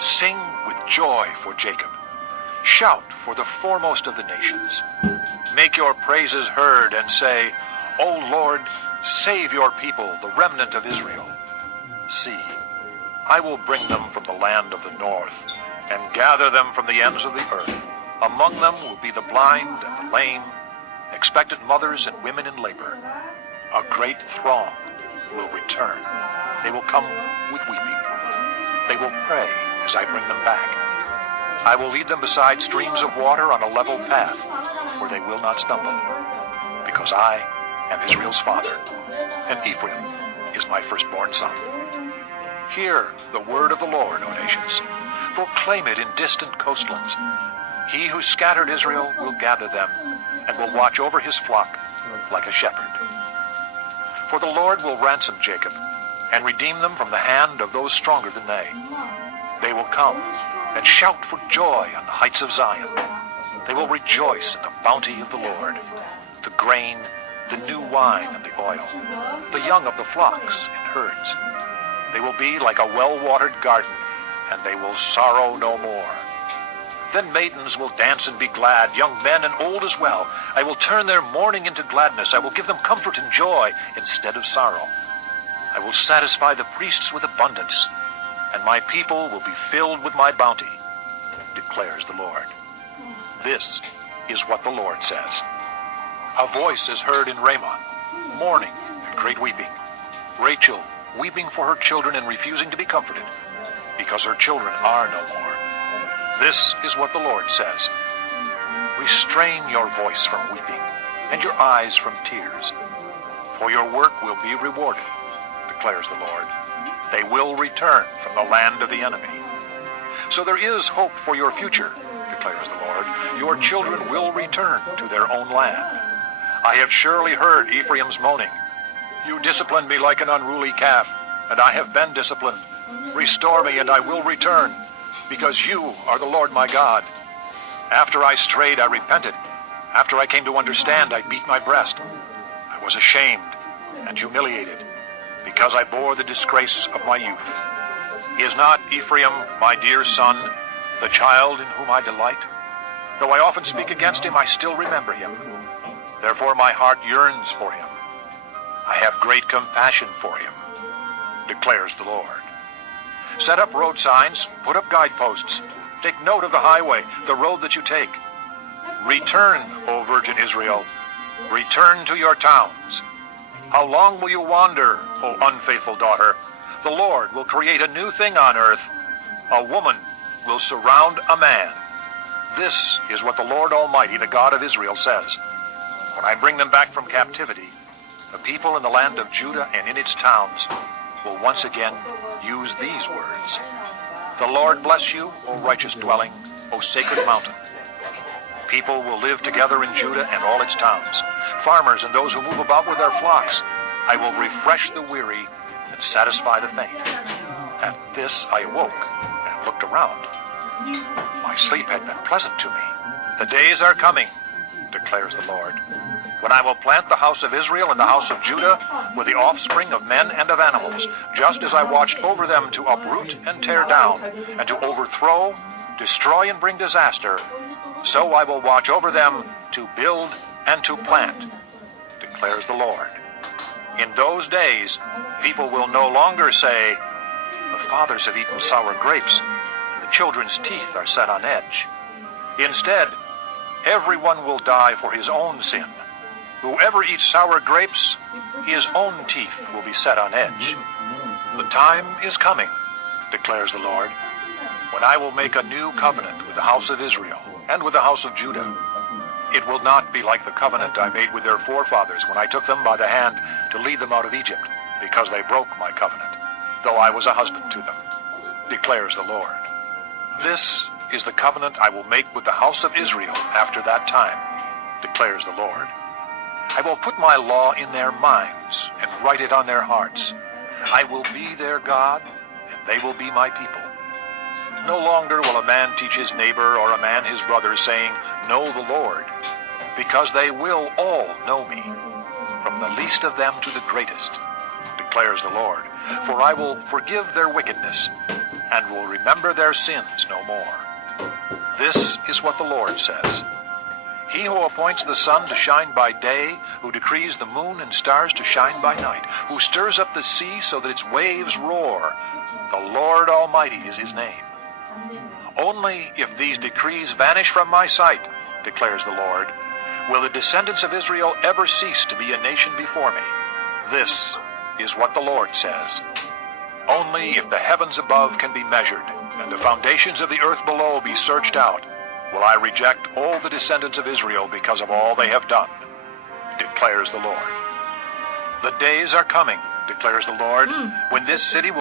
Sing with joy for Jacob. Shout for the foremost of the nations. Make your praises heard and say, O Lord, save your people, the remnant of Israel. See, I will bring them from the land of the north and gather them from the ends of the earth. Among them will be the blind and the lame, expectant mothers and women in labor. A great throng will return. They will come with weeping. They will pray as I bring them back. I will lead them beside streams of water on a level path where they will not stumble, because I am Israel's father, and Ephraim is my firstborn son. Hear the word of the Lord, O nations. Proclaim it in distant coastlands. He who scattered Israel will gather them and will watch over his flock like a shepherd. For the Lord will ransom Jacob and redeem them from the hand of those stronger than they. They will come and shout for joy on the heights of Zion. They will rejoice in the bounty of the Lord, the grain, the new wine and the oil, the young of the flocks and herds. They will be like a well-watered garden, and they will sorrow no more. Then maidens will dance and be glad, young men and old as well. I will turn their mourning into gladness. I will give them comfort and joy instead of sorrow. I will satisfy the priests with abundance, and my people will be filled with my bounty, declares the Lord. This is what the Lord says. A voice is heard in Ramah, mourning and great weeping. Rachel weeping for her children and refusing to be comforted, because her children are no more. This is what the Lord says. Restrain your voice from weeping, and your eyes from tears, for your work will be rewarded, declares the Lord. They will return from the land of the enemy. So there is hope for your future, declares the Lord. Your children will return to their own land. I have surely heard Ephraim's moaning. You disciplined me like an unruly calf, and I have been disciplined. Restore me, and I will return, because you are the Lord my God. After I strayed, I repented. After I came to understand, I beat my breast. I was ashamed and humiliated, because I bore the disgrace of my youth. Is not Ephraim my dear son, the child in whom I delight? Though I often speak against him, I still remember him. Therefore my heart yearns for him. I have great compassion for him, declares the Lord. Set up road signs, put up guideposts. Take note of the highway, the road that you take. Return, O Virgin Israel. Return to your towns. How long will you wander, O unfaithful daughter? The Lord will create a new thing on earth. A woman will surround a man. This is what the Lord Almighty, the God of Israel, says. When I bring them back from captivity, the people in the land of Judah and in its towns will once again use these words. The Lord bless you, O righteous dwelling, O sacred mountain. People will live together in Judah and all its towns, farmers and those who move about with their flocks. I will refresh the weary and satisfy the faint. At this I awoke and looked around. My sleep had been pleasant to me. The days are coming, declares the Lord, when I will plant the house of Israel and the house of Judah with the offspring of men and of animals, just as I watched over them to uproot and tear down, and to overthrow, destroy, and bring disaster, so I will watch over them to build and to plant, declares the Lord. In those days, people will no longer say, the fathers have eaten sour grapes, and the children's teeth are set on edge. Instead, everyone will die for his own sin. Whoever eats sour grapes, his own teeth will be set on edge. The time is coming, declares the Lord, when I will make a new covenant with the house of Israel and with the house of Judah. It will not be like the covenant I made with their forefathers when I took them by the hand to lead them out of Egypt, because they broke my covenant, though I was a husband to them, declares the Lord. This is the covenant I will make with the house of Israel after that time, declares the Lord. I will put my law in their minds and write it on their hearts. I will be their God, and they will be my people. No longer will a man teach his neighbor or a man his brother, saying, Know the Lord, because they will all know me, from the least of them to the greatest, declares the Lord. For I will forgive their wickedness, and will remember their sins no more. This is what the Lord says. He who appoints the sun to shine by day, who decrees the moon and stars to shine by night, who stirs up the sea so that its waves roar, the Lord Almighty is his name. Only if these decrees vanish from my sight, declares the Lord, will the descendants of Israel ever cease to be a nation before me. This is what the Lord says. Only if the heavens above can be measured, and the foundations of the earth below be searched out, will I reject all the descendants of Israel because of all they have done, declares the Lord. The days are coming, declares the Lord, when this city will